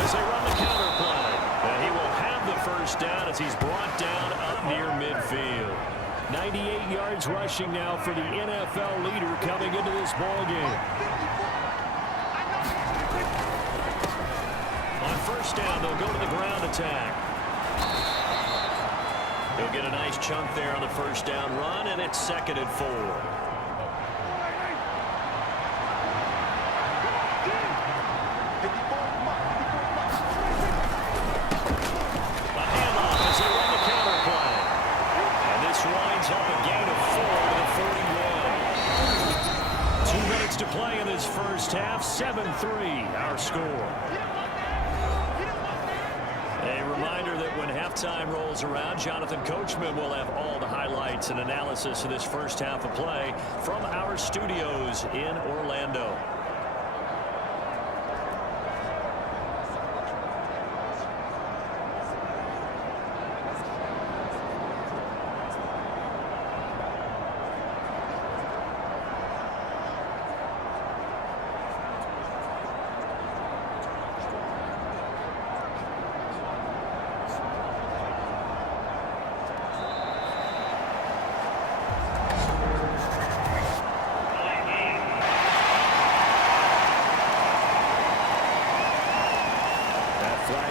as they run the counter play. And he will have the first down as he's brought down up near midfield. 98 yards rushing now for the NFL leader coming into this ballgame. On first down, they'll go to the ground attack. He'll get a nice chunk there on the first down run, and it's 2nd and 4. A handoff as they run the counter play. And this winds up a gain of 4 to the 41. 2 minutes to play in this first half. 7-3, our score. A reminder that when halftime rolls around, Jonathan Coachman will have all the highlights and analysis of this first half of play from our studios in Orlando.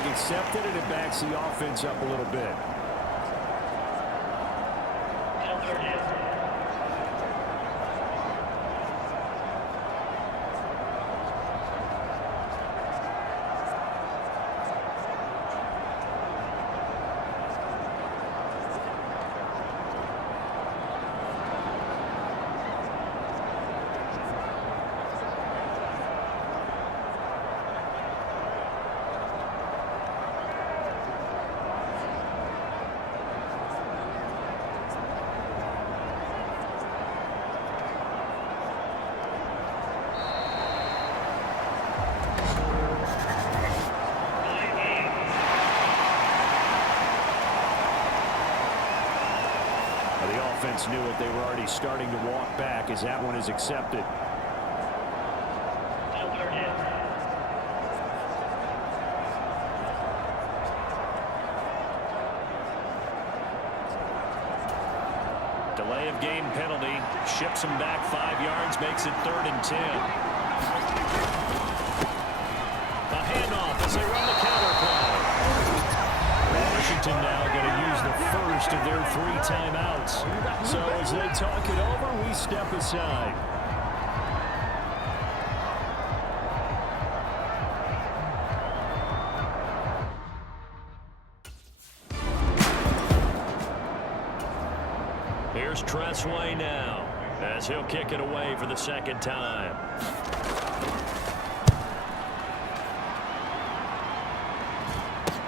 Accepted, and it backs the offense up a little bit. Offense knew it. They were already starting to walk back as that one is accepted. Delay of game penalty. Ships him back 5 yards. Makes it 3rd and 10. A handoff as they run the counter play. Washington now going to use the first of their 3 timeouts. So as they talk it over, we step aside. Here's Tressway now as he'll kick it away for the 2nd time.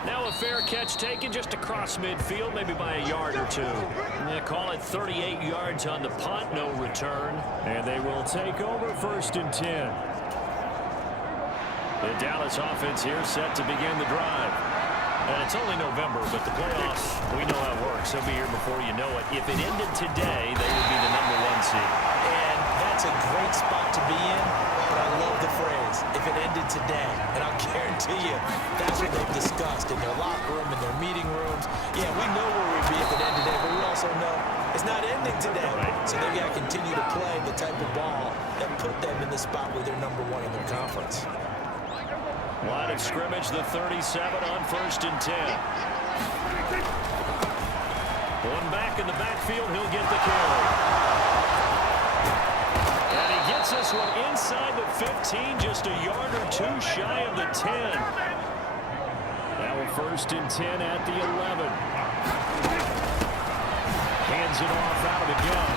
Now a fair catch taken just across midfield, maybe by a yard or 2. They call it 38 yards on the punt, no return. And they will take over 1st and 10. The Dallas offense here set to begin the drive. And it's only November, but the playoffs, we know how it works. They'll be here before you know it. If it ended today, they would be the #1 seed. And that's a great spot to be in, but I love the phrase, if it ended today. And I'll guarantee you, that's what they've discussed in their locker room, in their meeting rooms. Yeah, we know where we'd be if it ended today, but we also know it's not ending today. Right. So they've got to continue to play the type of ball that put them in the spot where they're #1 in their conference. Line of scrimmage, the 37 on 1st and 10. One back in the backfield, he'll get the carry. And he gets this one inside the 15, just a yard or 2 shy of the 10. Now a 1st and 10 at the 11. Hands it off out of the gun.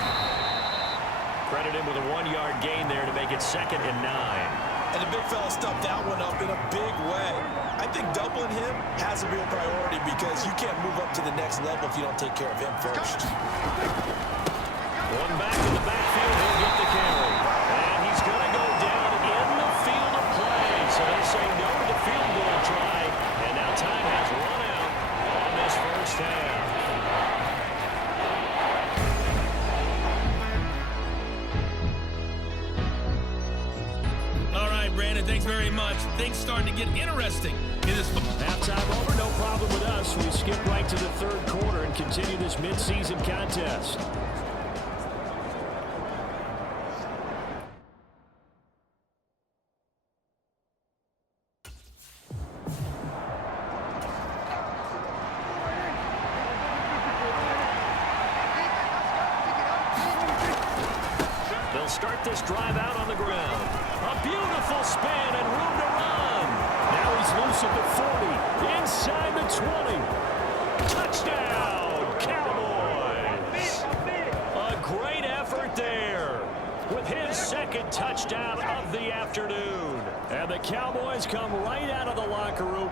Credit him with a 1-yard gain there to make it 2nd and 9. And the big fella stuffed that one up in a big way. I think doubling him has a real priority because you can't move up to the next level if you don't take care of him first. One back in the backfield, he'll get the carry. And he's going to go down in the field of play. So they say no to the field goal try. And now time has run out on this first half. Brandon, thanks very much. things starting to get interesting in this. Halftime over, no problem with us. We skip right to the third quarter and continue this midseason contest. They'll start this drive out on the ground. A beautiful spin and room to run. Now he's loose at the 40, inside the 20. Touchdown, Cowboys. A great effort there with his second touchdown of the afternoon. And the Cowboys come right out of the locker room.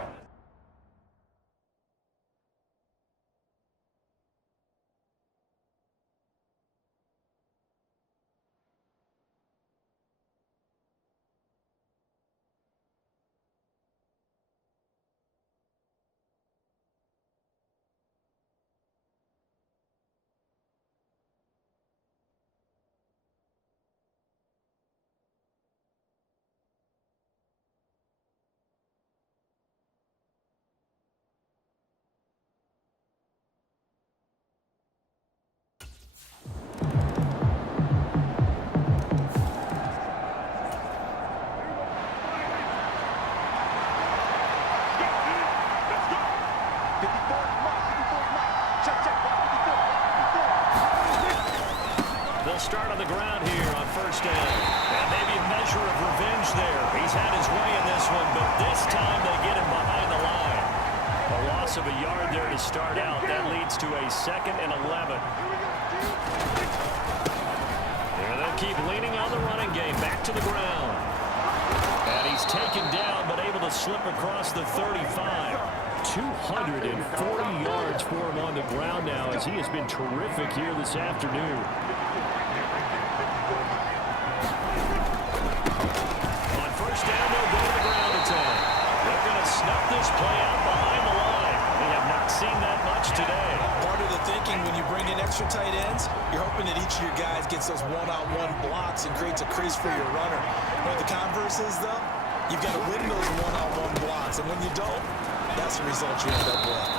They'll start on the ground here on first down. And maybe a measure of revenge there. He's had his way in this one, but this time they get him behind the line. A loss of a yard there to start out. That leads to a 2nd and 11. And they'll keep leaning on the running game. Back to the ground. And he's taken down, but able to slip across the 35. 240 yards for him on the ground now, as he has been terrific here this afternoon. On first down, they'll go to the ground attack. They're going to snuff this play out behind the line. We have not seen that much today. Part of the thinking when you bring in extra tight ends, you're hoping that each of your guys gets those one-on-one blocks and creates a crease for your runner. You know what the converse is, though? You've got to win those one-on-one blocks, and when you don't, that's the result you end up with.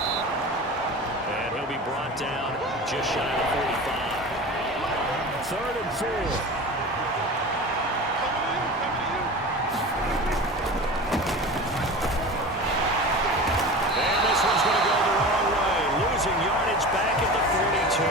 And he'll be brought down just shy of 45. 3rd and 4. And this one's going to go the wrong way. Losing yardage back at the 42.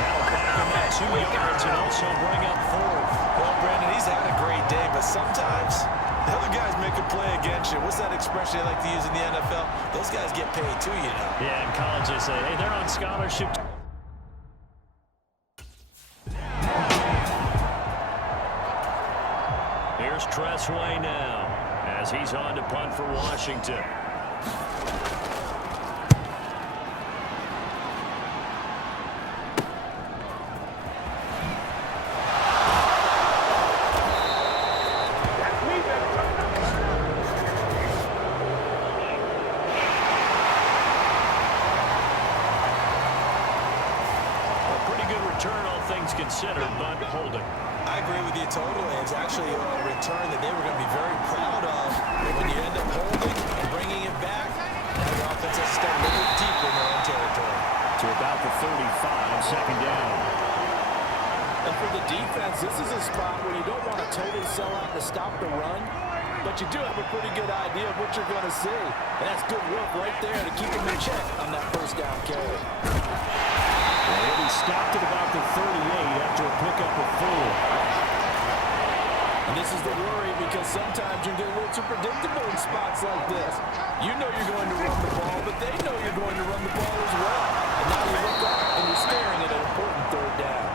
That'll back him up 2 yards and also bring up 4th. Well, Brandon, he's had a great day, but sometimes the other guys make a play against you. What's that expression they like to use in the NFL? Those guys get paid too, you know. Yeah, in college they say, hey, they're on scholarship. Here's Tressway now as he's on to punt for Washington. Considered, but holding. I agree with you totally. It's actually a return that they were going to be very proud of. But when you end up holding and bringing it back, and the offense has to start a little bit deep in their own territory. To about the 35, 2nd down. And for the defense, this is a spot where you don't want to totally sell out to stop the run, but you do have a pretty good idea of what you're going to see. And that's good work right there to keep them in check on that first down carry. And he stopped at about the 38 after a pickup of 4. And this is the worry, because sometimes you get a little too predictable in spots like this. You know you're going to run the ball, but they know you're going to run the ball as well. And now you look up and you're staring at an important 3rd down.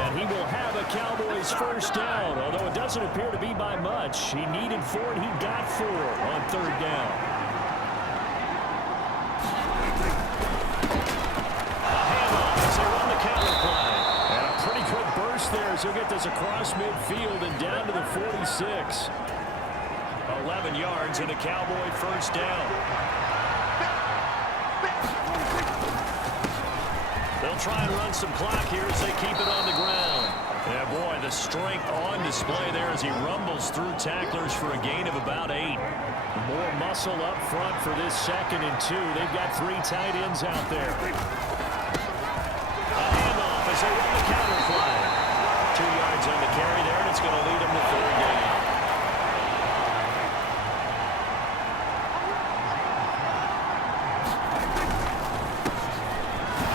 And he will have a Cowboys first down, although it doesn't appear to be by much. He needed 4 and he got 4 on 3rd down. He'll get this across midfield and down to the 46. 11 yards and a Cowboy first down. They'll try and run some clock here as they keep it on the ground. Yeah, boy, the strength on display there as he rumbles through tacklers for a gain of about 8. More muscle up front for this 2nd and 2. They've got 3 tight ends out there. A handoff as they run the counter flag. 2 yards on the carry there, and it's going to lead them to 3rd down.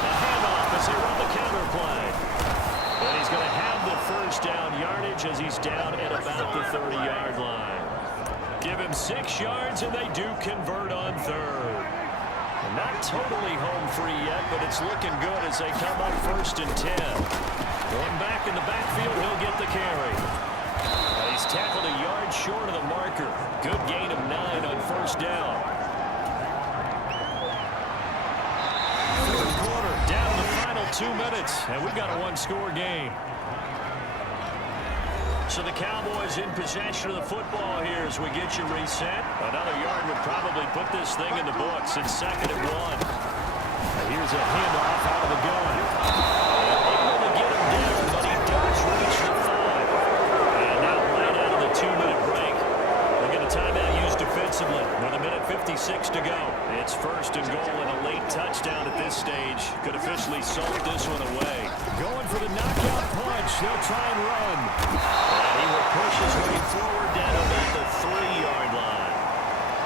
A handoff as they run the counter flag. And he's going to have the 1st down yardage as he's down at about the 30-yard line. Give him 6 yards, and they do convert on 3rd. Not totally home free yet, but it's looking good as they come up 1st and 10. Going back in the backfield, he'll get the carry. He's tackled a yard short of the marker. Good gain of 9 on 1st down. 4th quarter, down to the final 2 minutes, and we've got a 1-score game. So the Cowboys in possession of the football here as we get you reset. Another yard would probably put this thing in the books. It's 2nd and 1. Here's a handoff out of the gun. Able to get him down, but he does reach the 5. And now right out of the 2-minute break. We'll get a timeout used defensively with 1:56 to go. It's 1st and goal and a late touchdown at this stage. Could officially salt this one away. Going for the knockout punch. They'll try and run. And he will push his way forward down about the 3-yard line.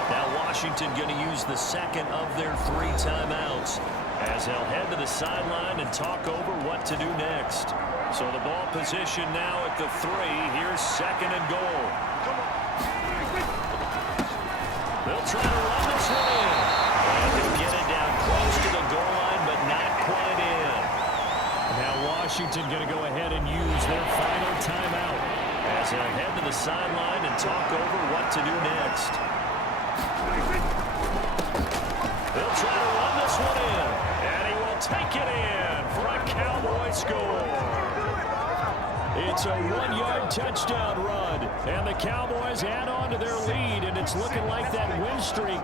Now Washington going to use the 2nd of their 3 timeouts as they'll head to the sideline and talk over what to do next. So the ball position now at the 3. Here's 2nd and goal. They'll try to run this one in. And they'll get it down close to the goal line, but not quite in. Now Washington going to go ahead and use their final timeout as they'll head to the sideline and talk over what to do next. They'll try to run this one in, and he will take it in for a Cowboy score. It's a 1-yard touchdown run, and the Cowboys add on to their lead, and it's looking like that win streak.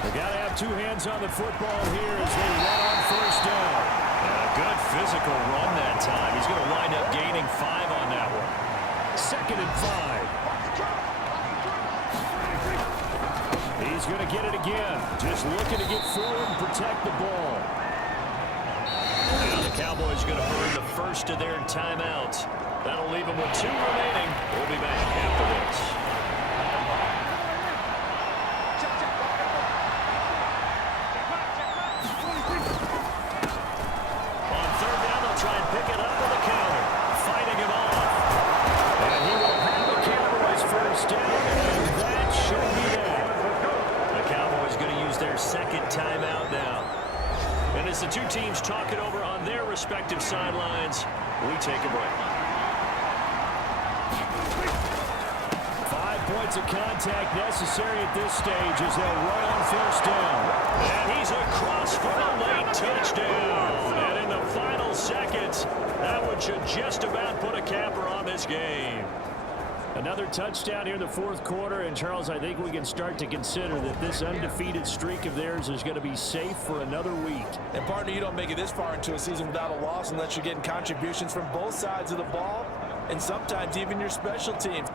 They got to have 2 hands on the football here as they run on 1st down. And a good physical run that time. He's going to wind up gaining 5 on that one. 2nd and 5. He's going to get it again. Just looking to get forward and protect the ball. Now the Cowboys going to burn the 1st of their timeouts. That'll leave them with 2 remaining. We'll be back after this. As the 2 teams talk it over on their respective sidelines, we take a break. 5 points of contact necessary at this stage as they'll run on 1st down. And he's across for a late touchdown. And in the final seconds, that one should just about put a capper on this game. Another touchdown here in the 4th quarter, and Charles, I think we can start to consider that this undefeated streak of theirs is going to be safe for another week. And partner, you don't make it this far into a season without a loss unless you're getting contributions from both sides of the ball and sometimes even your special teams.